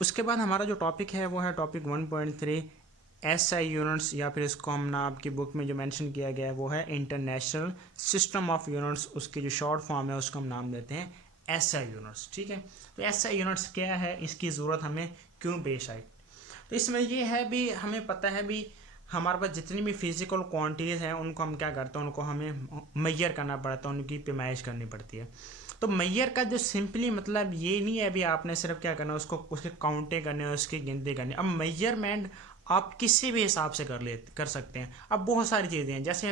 उसके बाद हमारा जो टॉपिक है वो है टॉपिक 1.3 एसआई यूनिट्स, या फिर इसको हम ना आपकी बुक में जो मेंशन किया गया है वो है इंटरनेशनल सिस्टम ऑफ यूनिट्स। उसकी जो शॉर्ट फॉर्म है उसको हम नाम देते हैं एसआई यूनिट्स। ठीक है, तो एसआई यूनिट्स क्या है, इसकी ज़रूरत हमें क्यों पेश आई। तो इसमें ये है भी, हमें पता है भी हमारे पास जितनी भी फिजिकल क्वांटिटीज़ हैं उनको हम क्या करते हैं, उनको हमें मैयर करना पड़ता है, उनकी पैमाइश करनी पड़ती है। तो मैयर का जो सिंपली मतलब ये नहीं है अभी आपने सिर्फ क्या करना है, उसको उसके काउंटें करने और उसकी गिनती करनी। अब मैयरमेंट आप किसी भी हिसाब से कर सकते हैं। अब बहुत सारी चीज़ें हैं, जैसे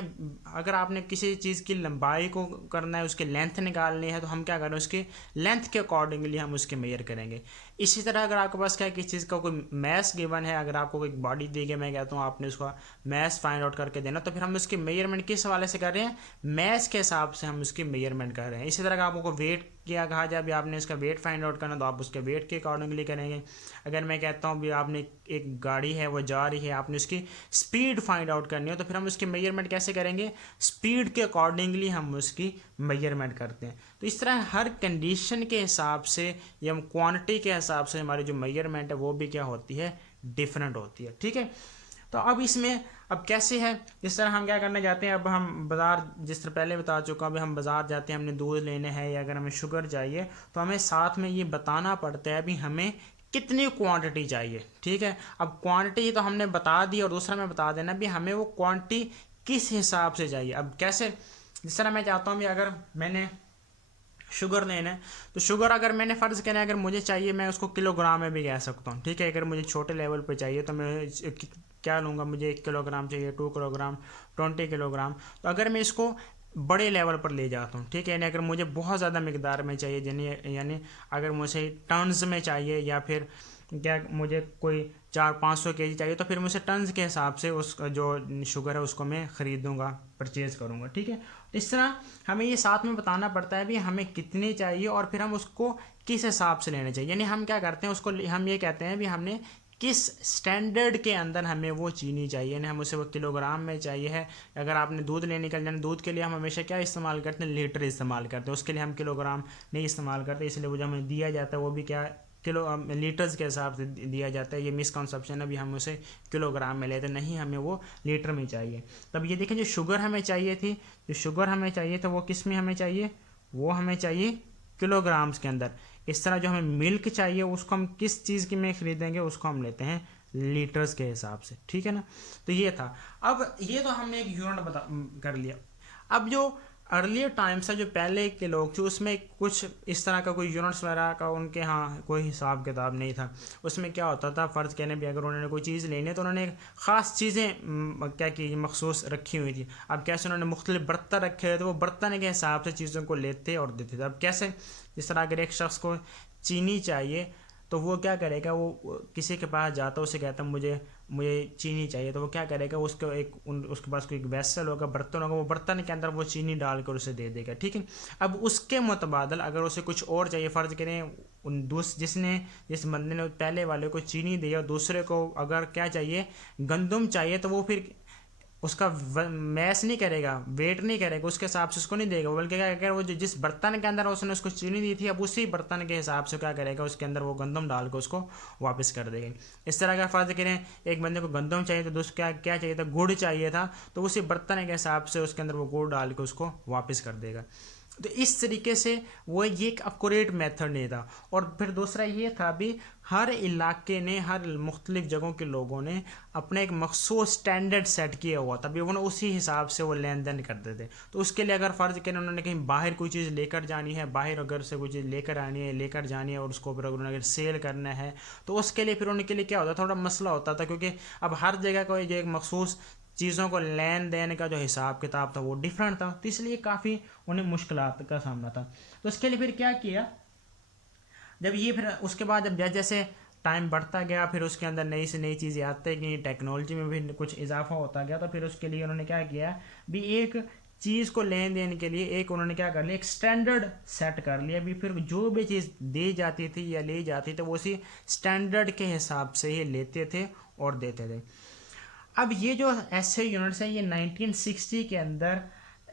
अगर आपने किसी चीज़ की लंबाई को करना है, उसकी लेंथ निकालनी है, तो हम क्या करें, उसकी लेंथ के अकॉर्डिंगली हम उसके मेजर करेंगे। इसी तरह अगर आपके पास क्या किसी चीज़ का कोई मैस गिवन है, अगर आपको कोई बॉडी दी गई, मैं कहता हूँ आपने उसका मैस फाइंड आउट करके देना, तो फिर हम उसकी मेजरमेंट किस हवाले से कर रहे हैं, मैस के हिसाब से हम उसकी मेजरमेंट कर रहे हैं। इसी तरह का आपको वेट क्या कहा जाए, अभी आपने इसका वेट फाइंड आउट करना, तो आप उसके वेट के अकॉर्डिंगली करेंगे। अगर मैं कहता हूँ भी आपने एक गाड़ी है वो जा रही है, आपने उसकी स्पीड फाइंड आउट करनी हो, तो फिर हम उसकी मेजरमेंट कैसे करेंगे, स्पीड के अकॉर्डिंगली हम उसकी मेजरमेंट करते हैं। तो इस तरह हर कंडीशन के हिसाब से या क्वांटिटी के हिसाब से हमारी जो मेजरमेंट है वो भी क्या होती है, डिफरेंट होती है। ठीक है, तो अब इसमें अब कैसे है, इस तरह हम क्या करने जाते हैं, अब हम बाज़ार, जिस तरह पहले बता चुका अभी हम बाज़ार जाते हैं, हमने दूध लेने हैं या अगर हमें शुगर चाहिए, तो हमें साथ में ये बताना पड़ता है भी हमें कितनी क्वांटिटी चाहिए। ठीक है, अब क्वांटिटी तो हमने बता दी और दूसरा मैं बता देना भी हमें वो क्वांटिटी किस हिसाब से चाहिए। अब कैसे, जिस तरह मैं चाहता हूँ भी अगर मैंने शुगर लेना है, तो शुगर अगर मैंने फ़र्ज़ करना है अगर मुझे चाहिए, मैं उसको किलोग्राम में भी कह सकता हूँ। ठीक है, अगर मुझे छोटे लेवल पे चाहिए तो मैं क्या लूँगा, मुझे 1 किलोग्राम चाहिए, 2 किलोग्राम, 20 किलोग्राम। तो अगर मैं इसको बड़े लेवल पर ले जाता हूँ, ठीक है, यानी अगर मुझे बहुत ज़्यादा मकदार में चाहिए, यानी अगर मुझे टन्स में चाहिए या फिर क्या मुझे कोई 400-500 kg चाहिए, तो फिर मुझे टन्स के हिसाब से उस जो शुगर है उसको मैं ख़रीदूँगा, परचेज़ करूँगा। ठीक है, इस तरह हमें ये साथ में बताना पड़ता है भी हमें कितनी चाहिए और फिर हम उसको किस हिसाब से लेने चाहिए। यानी हम क्या करते हैं, उसको हम ये कहते हैं भी हमने किस स्टैंडर्ड के अंदर हमें वो चीनी चाहिए, यानी हम उसे वो किलोग्राम में चाहिए है। अगर आपने दूध लेने निकल जाना, दूध के लिए हम हमेशा क्या इस्तेमाल करते हैं, लीटर इस्तेमाल करते हैं, उसके लिए हम किलोग्राम नहीं इस्तेमाल करते, इसलिए वो जो हमें दिया जाता है वो भी क्या किलो लीटर्स के हिसाब से दिया जाता है। ये मिसकॉन्सेप्शन है, अभी हम उसे किलोग्राम में लेते नहीं, हमें वो लीटर में चाहिए। तब ये देखें, जो शुगर हमें चाहिए थी, जो शुगर हमें चाहिए था वो किस में हमें चाहिए, वो हमें चाहिए किलोग्राम्स के अंदर। इस तरह जो हमें मिल्क चाहिए उसको हम किस चीज़ की में ख़रीदेंगे, उसको हम लेते हैं लीटर्स के हिसाब से। ठीक है ना, तो ये था। अब ये तो हमने एक यूनिट बता कर लिया। अब जो अर्लियर टाइम से जो पहले के लोग थे उसमें कुछ इस तरह का कोई यूनिट्स वगैरह का उनके यहाँ कोई हिसाब किताब नहीं था। उसमें क्या होता था, फ़र्ज़ कहने भी अगर उन्होंने कोई चीज़ लेनी है तो उन्होंने ख़ास चीज़ें क्या की मखसूस रखी हुई थी। अब कैसे उन्होंने मुख्तलिफ बर्तन रखे हुए थे, वो बर्तन के हिसाब से चीज़ों को लेते और देते थे। अब कैसे, जिस तरह अगर एक शख्स को चीनी चाहिए तो वो क्या करेगा, वो किसी के पास जाता है, उसे कहता है मुझे मुझे चीनी चाहिए, तो वो क्या करेगा, उसको उसके पास कोई एक वेसल होगा, बर्तन होगा, वो बर्तन के अंदर वो चीनी डालकर उसे दे देगा। ठीक है, अब उसके मुतबादल अगर उसे कुछ और चाहिए, फ़र्ज़ करें जिस बंदे ने पहले वाले को चीनी दी और दूसरे को अगर क्या चाहिए, गंदम चाहिए, तो वो फिर उसका मैस नहीं करेगा, वेट नहीं करेगा, उसके हिसाब से उसको नहीं देगा, बल्कि क्या करेगा, वो जिस बर्तन के अंदर उसने उसको चीनी दी थी, अब उसी बर्तन के हिसाब से क्या करेगा, उसके अंदर वो गंदम डाल के उसको वापस कर देगा। इस तरह का फ़र्ज़ करें एक बंदे को गंदम चाहिए तो दूसरा क्या क्या चाहिए था, गुड़ चाहिए था, तो उसी बर्तन के हिसाब से उसके अंदर वो गुड़ डाल के उसको वापस कर देगा। तो इस तरीके से वो ये एक अक्यूरेट मेथड नहीं था। और फिर दूसरा ये था भी, हर इलाके ने, हर मुख्तलिफ जगहों के लोगों ने अपना एक मखसूस स्टैंडर्ड सेट किया हुआ था, भी उन्होंने उसी हिसाब से वो लेन देन करते थे। तो उसके लिए अगर फ़र्ज़ करें उन्होंने कहीं बाहर कोई चीज़ लेकर जानी है, बाहर अगर से कोई चीज़ लेकर आनी है, लेकर जानी है और उसको फिर उन्होंने अगर सेल करना है, तो उसके लिए फिर उनके लिए क्या होता, थोड़ा मसला होता था, क्योंकि अब हर जगह का जो एक मखसूस चीज़ों को लेन देन का जो हिसाब किताब था वो डिफरेंट था, तो इसलिए काफ़ी उन्हें मुश्किलात का सामना था। तो इसके लिए फिर क्या किया, जब ये फिर उसके बाद जब जैसे जैसे टाइम बढ़ता गया, फिर उसके अंदर नई से नई चीज़ें आती गई, टेक्नोलॉजी में भी कुछ इजाफा होता गया, तो फिर उसके लिए उन्होंने क्या किया भी, एक चीज़ को लेन देन के लिए एक उन्होंने क्या कर लिया, एक स्टैंडर्ड सेट कर लिया भी, फिर जो भी चीज़ दी जाती थी या ली जाती थी वो उसी स्टैंडर्ड के हिसाब से ही लेते थे और देते थे। अब ये जो ऐसे यूनिट्स हैं ये 1960 के अंदर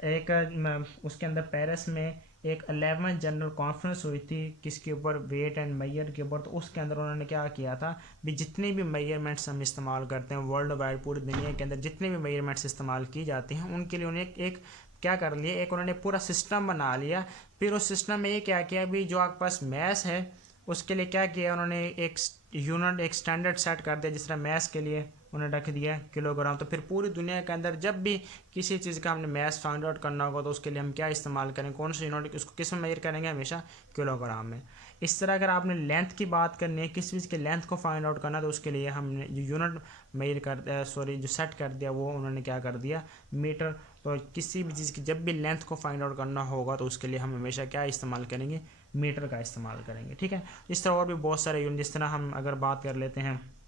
एक उसके अंदर पेरिस में एक 11 जनरल कॉन्फ्रेंस हुई थी किसके ऊपर, वेट एंड मेजर के ऊपर। तो उसके अंदर उन्होंने क्या किया था भी जितने भी मेजरमेंट्स हम इस्तेमाल करते हैं वर्ल्ड वाइड पूरी दुनिया के अंदर जितने भी मेजरमेंट्स इस्तेमाल की जाती हैं उनके लिए उन्हें एक क्या कर लिया, एक उन्होंने पूरा सिस्टम बना लिया। फिर उस सिस्टम में ये क्या किया भी जो आपके पास मैथ है उसके लिए क्या किया उन्होंने एक यूनिट एक स्टैंडर्ड सेट कर दिया, जिस तरह मैथ्स के लिए उन्हें रख दिया किलोग्राम। तो फिर पूरी दुनिया के अंदर जब भी किसी चीज़ का हमने मैथ्स फाइंड आउट करना होगा तो उसके लिए हम क्या इस्तेमाल करें, कौन सा यूनिट, उसको किस में मेजर करेंगे, हमेशा किलोग्राम में। इस तरह अगर आपने लेंथ की बात करनी है, किस चीज़ के लेंथ को फाइंड आउट करना, तो उसके लिए हमने जो यूनिट मेजर कर सॉरी जो सेट कर दिया वो उन्होंने क्या कर दिया, मीटर। तो किसी भी चीज़ की जब भी लेंथ को फाइंड आउट करना होगा तो उसके लिए हम हमेशा क्या इस्तेमाल करेंगे, मीटर का इस्तेमाल करेंगे। ठीक है, इस तरह और भी बहुत सारे यूनिट, जिस तरह हम अगर बात कर लेते हैं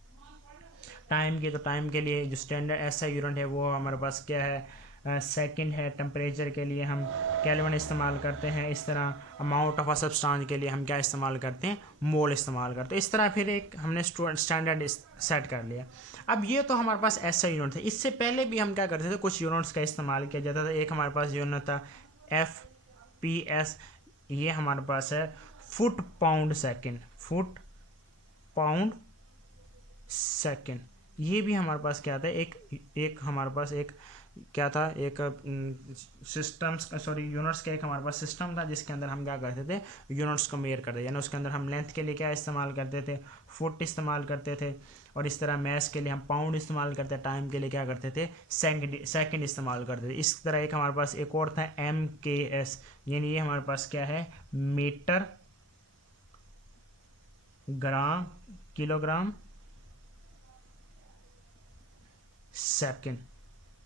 टाइम की, तो टाइम के लिए जो स्टैंडर्ड ऐसा यूनिट है वो हमारे पास क्या है, सेकंड है। टेम्परेचर के लिए हम केल्विन इस्तेमाल करते हैं। इस तरह अमाउंट ऑफ अ सब्सटेंस के लिए हम क्या इस्तेमाल करते हैं, मोल इस्तेमाल करते हैं। इस तरह फिर एक हमने स्टैंडर्ड सेट कर लिया। अब ये तो हमारे पास ऐसा यूनिट है। इससे पहले भी हम क्या करते थे, कुछ यूनिट्स का इस्तेमाल किया जाता था। एक हमारे पास यूनिट था FPS, ये हमारे पास है foot pound second, foot pound second. ये भी हमारे पास क्या था, एक हमारे पास एक क्या था, एक सिस्टम्स का सॉरी यूनिट्स का एक हमारे पास सिस्टम था जिसके अंदर हम क्या करते थे, यूनिट्स को मेजर करते, यानी उसके अंदर हम लेंथ के लिए क्या इस्तेमाल करते थे, फुट इस्तेमाल करते थे। और इस तरह मैथ्स के लिए हम पाउंड इस्तेमाल करते हैं, टाइम के लिए क्या करते थे, सेकंड इस्तेमाल करते थे। इस तरह एक हमारे पास एक और था MKS, यानी ये हमारे पास क्या है, मीटर ग्राम किलोग्राम सेकंड।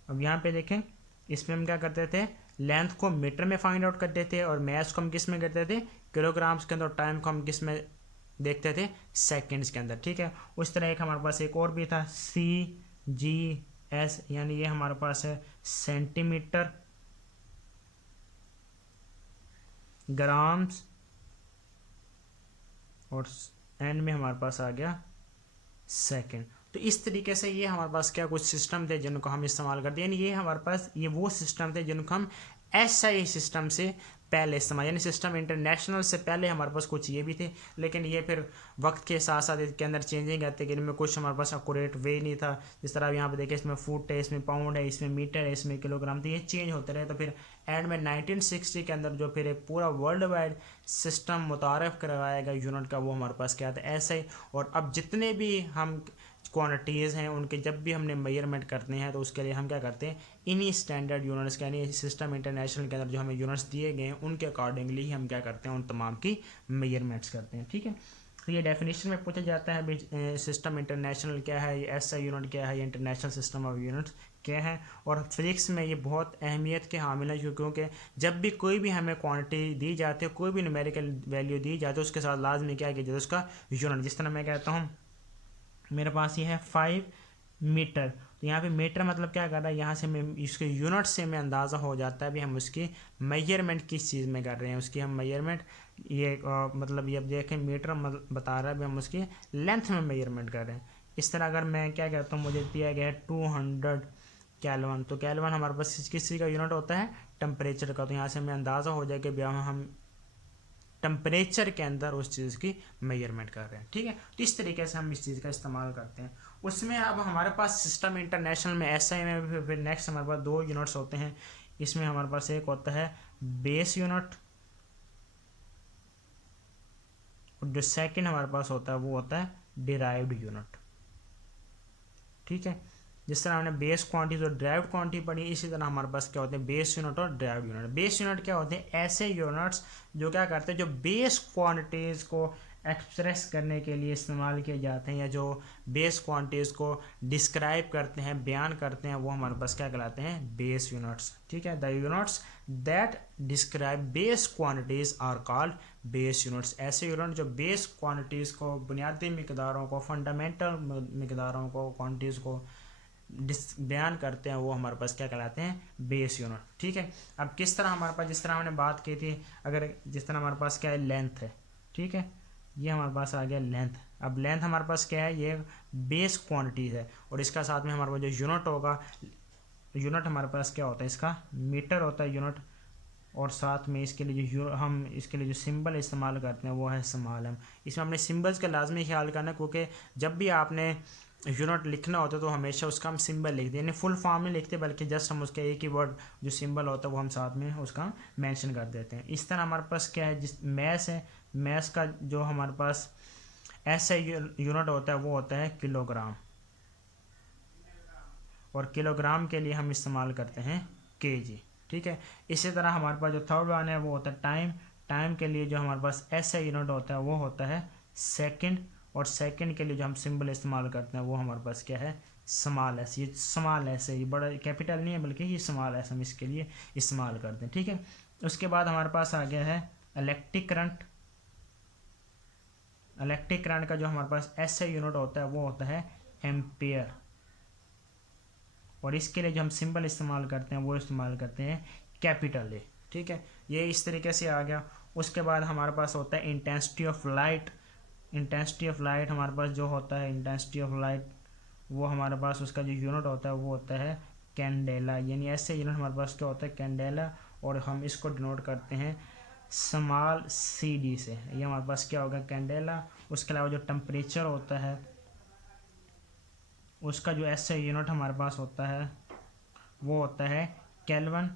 अब यहाँ पे देखें, इसमें हम क्या करते थे, लेंथ को मीटर में फाइंड आउट करते थे और मैथ्स को हम किस में करते थे, किलोग्राम्स के अंदर। टाइम को हम किस में देखते थे, सेकंड्स के अंदर। ठीक है, उस तरह एक हमारे पास एक और भी था CGS, यानी ये हमारे पास है सेंटीमीटर ग्राम्स, और एंड में हमारे पास आ गया सेकंड। तो इस तरीके से ये हमारे पास क्या कुछ सिस्टम थे जिनको हम इस्तेमाल करते हैं, यानी ये हमारे पास ये वो सिस्टम थे जिनको हम SI सिस्टम से पहले इस्तेमाल, यानी सिस्टम इंटरनेशनल से पहले हमारे पास कुछ ये भी थे। लेकिन ये फिर वक्त के साथ साथ इसके अंदर चेंजिंग आते कि इनमें कुछ हमारे पास अक्यूरेट वे नहीं था। जिस तरह यहाँ पे देखिए, इसमें फुट है, इसमें पाउंड है, इसमें मीटर है, इसमें किलोग्राम, तो ये चेंज होते रहे। तो फिर एंड में 1960 के अंदर जो फिर एक पूरा वर्ल्ड वाइड सिस्टम मुतारफ़ करवाया गया यूनिट का, वो हमारे पास क्या था, SI। और अब जितने भी हम क्वांटिटीज़ हैं उनके जब भी हमने मेजरमेंट करते हैं तो उसके लिए हम क्या करते हैं, इन्हीं स्टैंडर्ड यूनिट्स के, यानी सिस्टम इंटरनेशनल के अंदर जो हमें यूनिट्स दिए गए हैं उनके अकॉर्डिंगली ही हम क्या करते हैं, उन तमाम की मेजरमेंट्स करते हैं। ठीक है, तो ये डेफिनेशन में पूछा जाता है सिस्टम इंटरनेशनल क्या है, ये SI यूनिट क्या है, ये इंटरनेशनल सिस्टम ऑफ यूनिट्स क्या है। और फिजिक्स में ये बहुत अहमियत के हामिल है, क्योंकि जब भी कोई भी हमें क्वांटिटी दी जाती है, कोई भी न्यूमेरिकल वैल्यू दी जाती है, उसके साथ लाजमी क्या किया जाता है, उसका यूनिट। जिस तरह मैं कहता हूँ मेरे पास ये है 5 मीटर, तो यहाँ पे मीटर मतलब क्या कर रहा है, यहाँ से मैं इसके यूनिट से मैं अंदाज़ा हो जाता है भी हम उसकी मेजरमेंट किस चीज़ में कर रहे हैं, उसकी हम मेजरमेंट ये मतलब ये अब देखें मीटर बता रहा है भी हम उसकी लेंथ में मेजरमेंट कर रहे हैं। इस तरह अगर मैं क्या कहता हूँ, मुझे दिया गया है 200 केल्विन, तो केल्विन हमारे पास किस चीज़ का यूनिट होता है, टेम्परेचर का। तो यहाँ से मैं अंदाज़ा हो जाए कि भैया हम टेम्परेचर के अंदर उस चीज़ की मेजरमेंट कर रहे हैं। ठीक है, तो इस तरीके से हम इस चीज़ का इस्तेमाल करते हैं। उसमें अब हमारे पास सिस्टम इंटरनेशनल में SI में फिर नेक्स्ट हमारे पास 2 यूनिट्स होते हैं। इसमें हमारे पास एक होता है बेस यूनिट, और जो सेकंड हमारे पास होता है वो होता है डिराइव्ड यूनिट। ठीक है, जिस तरह हमने बेस क्वांटिटी और ड्राइव्ड क्वांटिटी पढ़ी, इसी तरह हमारे पास क्या होते हैं, बेस यूनिट और ड्राइव्ड यूनिट। बेस यूनिट क्या होते हैं, ऐसे यूनिट्स जो क्या करते हैं, जो बेस क्वांटिटीज़ को एक्सप्रेस करने के लिए इस्तेमाल किए जाते हैं, या जो बेस क्वांटिटीज़ को डिस्क्राइब करते हैं, बयान करते हैं, वो हमारे पास क्या कहलाते हैं, बेस यूनिट्स। ठीक है, the units that describe base quantities are called base units. ऐसे यूनिट जो बेस क्वांटिटीज़ को, बुनियादी मिकदारों को, फंडामेंटल मिकदारों को, क्वांटिटीज़ को बयान करते हैं, वो हमारे पास क्या कहलाते हैं, बेस यूनिट। ठीक है, अब किस तरह हमारे पास, जिस तरह हमने बात की थी, अगर जिस तरह हमारे पास क्या है, लेंथ है। ठीक है, ये हमारे पास आ गया लेंथ। अब लेंथ हमारे पास क्या है, ये बेस क्वांटिटी है, और इसका साथ में हमारे पास जो यूनिट होगा, यूनिट हमारे पास क्या होता है, इसका मीटर होता है यूनिट। और साथ में इसके लिए जो हम इसके लिए जो सिंबल इस्तेमाल करते हैं वो है स्मॉल एम। इसमें अपने सिंबल्स का लाजमी ख्याल करना, क्योंकि जब भी आपने यूनिट लिखना होता है तो हमेशा उसका हम सिंबल लिखते हैं, यानी फुल फॉर्म में लिखते, बल्कि जस्ट हम उसका एक ही वर्ड जो सिंबल होता है वो हम साथ में उसका मेंशन कर देते हैं। इस तरह हमारे पास क्या है, जिस मैस है, मैस का जो हमारे पास ऐसा यूनिट होता है वो होता है किलोग्राम, और किलोग्राम के लिए हम इस्तेमाल करते हैं केजी। ठीक है। इसी तरह हमारे पास जो थर्ड वन है वो होता है टाइम। टाइम के लिए जो हमारे पास ऐसा यूनिट होता है वो होता है सेकंड, और सेकंड के लिए जो हम सिंबल इस्तेमाल करते हैं वो हमारे पास क्या है, स्मॉल एस। ये स्मॉल एस है, ये बड़ा कैपिटल नहीं है बल्कि ये स्मॉल एस हम इसके लिए इस्तेमाल करते हैं। ठीक है। उसके बाद हमारे पास आ गया है इलेक्ट्रिक करंट। इलेक्ट्रिक करंट का जो हमारे पास ऐसा यूनिट होता है वो होता है एम्पियर, और इसके लिए जो हम सिंबल इस्तेमाल करते हैं वो इस्तेमाल करते हैं कैपिटल ए। ठीक है। ये इस तरीके से आ गया। उसके बाद हमारे पास होता है intensity of light. Intensity of light हमारे पास जो होता है, इंटेंसिटी ऑफ लाइट वो हमारे पास उसका जो यूनिट होता है वो होता है कैंडेला, यानी ऐसे यूनिट हमारे पास क्या होता है, कैंडेला, और हम इसको डिनोट करते हैं स्मॉल सी डी से। ये हमारे पास क्या होगा, कैंडेला। उसके अलावा जो टेम्परेचर होता है उसका जो ऐसे यूनिट हमारे पास होता है वो होता है केल्विन,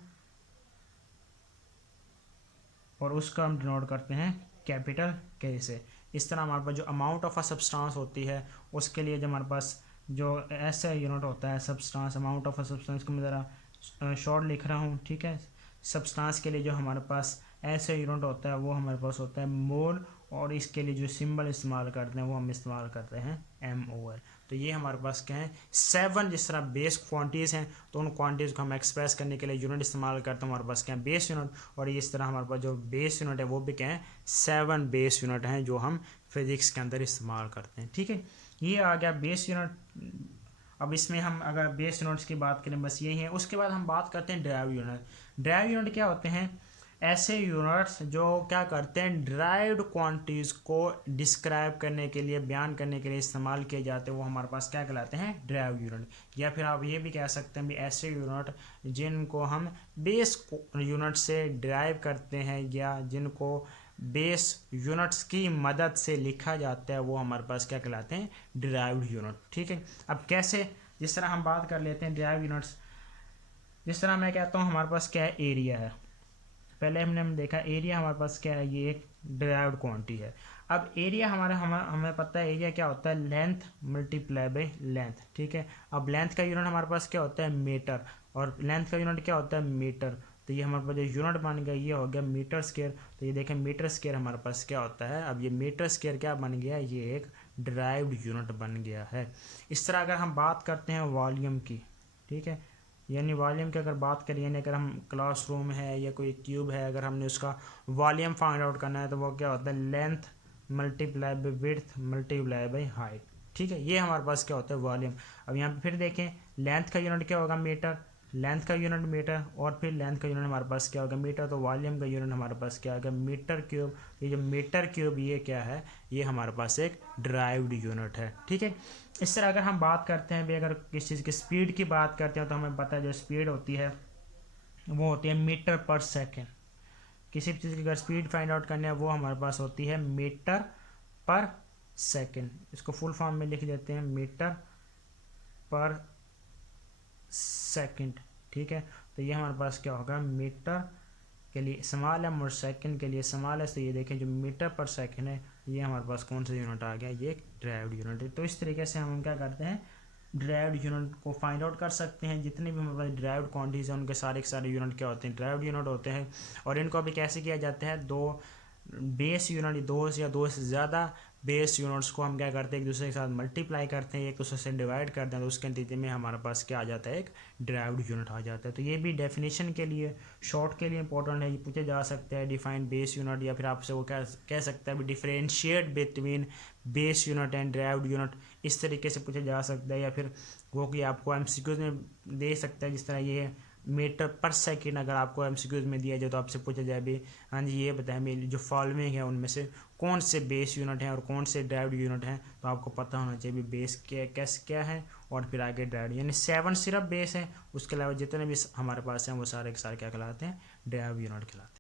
और उसका हम डिनोट करते हैं कैपिटल के से। इस तरह हमारे पास जो अमाउंट ऑफ अ सब्सटेंस होती है उसके लिए जो हमारे पास जो ऐसा यूनिट होता है substance, amount of a substance को मैं ज़रा शॉर्ट लिख रहा हूँ। ठीक है। सब्सटेंस के लिए जो हमारे पास ऐसा यूनिट होता है वो हमारे पास होता है मोल, और इसके लिए जो सिंबल इस्तेमाल करते हैं वो हम इस्तेमाल करते हैं MOL। तो ये हमारे पास क्या है, 7 जिस तरह बेस क्वांटिटीज़ हैं, तो उन क्वांटिटीज़ को हम एक्सप्रेस करने के लिए यूनिट इस्तेमाल करते हैं। हमारे पास क्या है, बेस यूनिट, और इस तरह हमारे पास जो बेस यूनिट है वो भी क्या है, 7 बेस यूनिट हैं जो हम फिजिक्स के अंदर इस्तेमाल करते हैं। ठीक है। ये आ गया बेस यूनिट। अब इसमें हम अगर बेस यूनिट्स की बात करें बस यही है। उसके बाद हम बात करते हैं ड्राइव यूनिट। ड्राइव यूनिट क्या होते हैं, ऐसे यूनिट्स जो क्या करते हैं, ड्राइव्ड क्वांटिटीज़ को डिस्क्राइब करने के लिए, बयान करने के लिए इस्तेमाल किए जाते हैं, वो हमारे पास क्या कहलाते हैं, ड्राइव यूनिट। या फिर आप ये भी कह सकते हैं भी ऐसे यूनिट जिनको हम बेस यूनिट से ड्राइव करते हैं या जिनको बेस यूनिट्स की मदद से लिखा जाता है वो हमारे पास क्या कहलाते हैं, ड्राइव्ड यूनिट। ठीक है। अब कैसे, जिस तरह हम बात कर लेते हैं ड्राइव यूनिट्स, जिस तरह मैं कहता हूँ हमारे पास क्या है, एरिया है। पहले हमने देखा एरिया हमारे पास क्या है, ये एक ड्राइव्ड क्वांटिटी है। अब एरिया हमें पता है एरिया क्या होता है, लेंथ मल्टीप्लाई बाई लेंथ। ठीक है। अब लेंथ का यूनिट हमारे पास क्या होता है, मीटर, और लेंथ का यूनिट क्या होता है, मीटर। तो ये हमारे पास जो यूनिट बन गया ये हो गया मीटर स्क्वायर। तो ये देखें मीटर स्क्वायर हमारे पास क्या होता है, अब ये मीटर स्क्वायर क्या बन गया, ये एक ड्राइव्ड यूनिट बन गया है। इस तरह अगर हम बात करते हैं वॉल्यूम की, ठीक है, यानी वॉल्यूम की अगर बात करें, यानी अगर हम क्लासरूम है या कोई क्यूब है, अगर हमने उसका वॉल्यूम फाइंड आउट करना है तो वो क्या होता है, length multiply by width multiply by height. ठीक है। ये हमारे पास क्या होता है, वॉल्यूम। अब यहाँ पे फिर देखें लेंथ का यूनिट क्या होगा, मीटर, लेंथ का यूनिट मीटर, और फिर लेंथ का यूनिट हमारे पास क्या होगा, मीटर। तो वॉल्यूम का यूनिट हमारे पास क्या होगा, मीटर क्यूब। ये जो मीटर क्यूब ये क्या है, ये हमारे पास एक ड्राइव्ड यूनिट है। ठीक है। इस तरह अगर हम बात करते हैं भी, अगर किसी चीज़ की स्पीड की बात करते हैं तो हमें पता है जो स्पीड होती है वो होती है मीटर पर सेकेंड। किसी भी चीज़ की अगर स्पीड फाइंड आउट करनी है वो हमारे पास होती है मीटर पर सेकेंड। इसको फुल फॉर्म में लिख देते हैं, मीटर पर सेकंड। ठीक है। तो ये हमारे पास क्या होगा, मीटर के लिए स्मॉल एम और सेकंड के लिए स्मॉल एस। तो ये देखें जो मीटर पर सेकंड है ये हमारे पास कौन सा यूनिट आ गया, ये एक ड्राइव्ड यूनिट है। तो इस तरीके से हम क्या करते हैं, ड्राइव्ड यूनिट को फाइंड आउट कर सकते हैं। जितने भी हमारे पास ड्राइव्ड क्वांटिटीज हैं उनके सारे के सारे यूनिट क्या होते हैं, ड्राइव्ड यूनिट होते हैं। और इनको अभी कैसे किया जाता है, दो बेस यूनिट, दो या दो से ज़्यादा बेस यूनिट्स को हम क्या करते हैं, एक दूसरे के साथ मल्टीप्लाई करते हैं, एक दूसरे से डिवाइड करते हैं, तो उसके नतीजे में हमारे पास क्या आ जाता है, एक ड्राइव्ड यूनिट आ जाता है। तो ये भी डेफिनेशन के लिए, शॉर्ट के लिए इंपॉर्टेंट है, ये पूछे जा सकता है डिफाइन बेस यूनिट, या फिर आपसे वो कह सकता है differentiate between base unit and derived unit, इस तरीके से पूछा जा सकता है। या फिर वो कि आपको MCQs में दे सकता है, जिस तरह ये मीटर पर सेकंड अगर आपको MCQs में दिया जाए तो आपसे पूछा जाए भी, हाँ जी ये बताएं मेरी जो फॉलोइंग है उनमें से कौन से बेस यूनिट हैं और कौन से ड्राइव्ड यूनिट हैं, तो आपको पता होना चाहिए बेस क्या है, और फिर आगे ड्राइव्ड, यानी 7 सिर्फ बेस है, उसके अलावा जितने भी हमारे पास हैं वो सारे के सारे क्या कहलाते हैं, डेव यूनिट कहलाते हैं।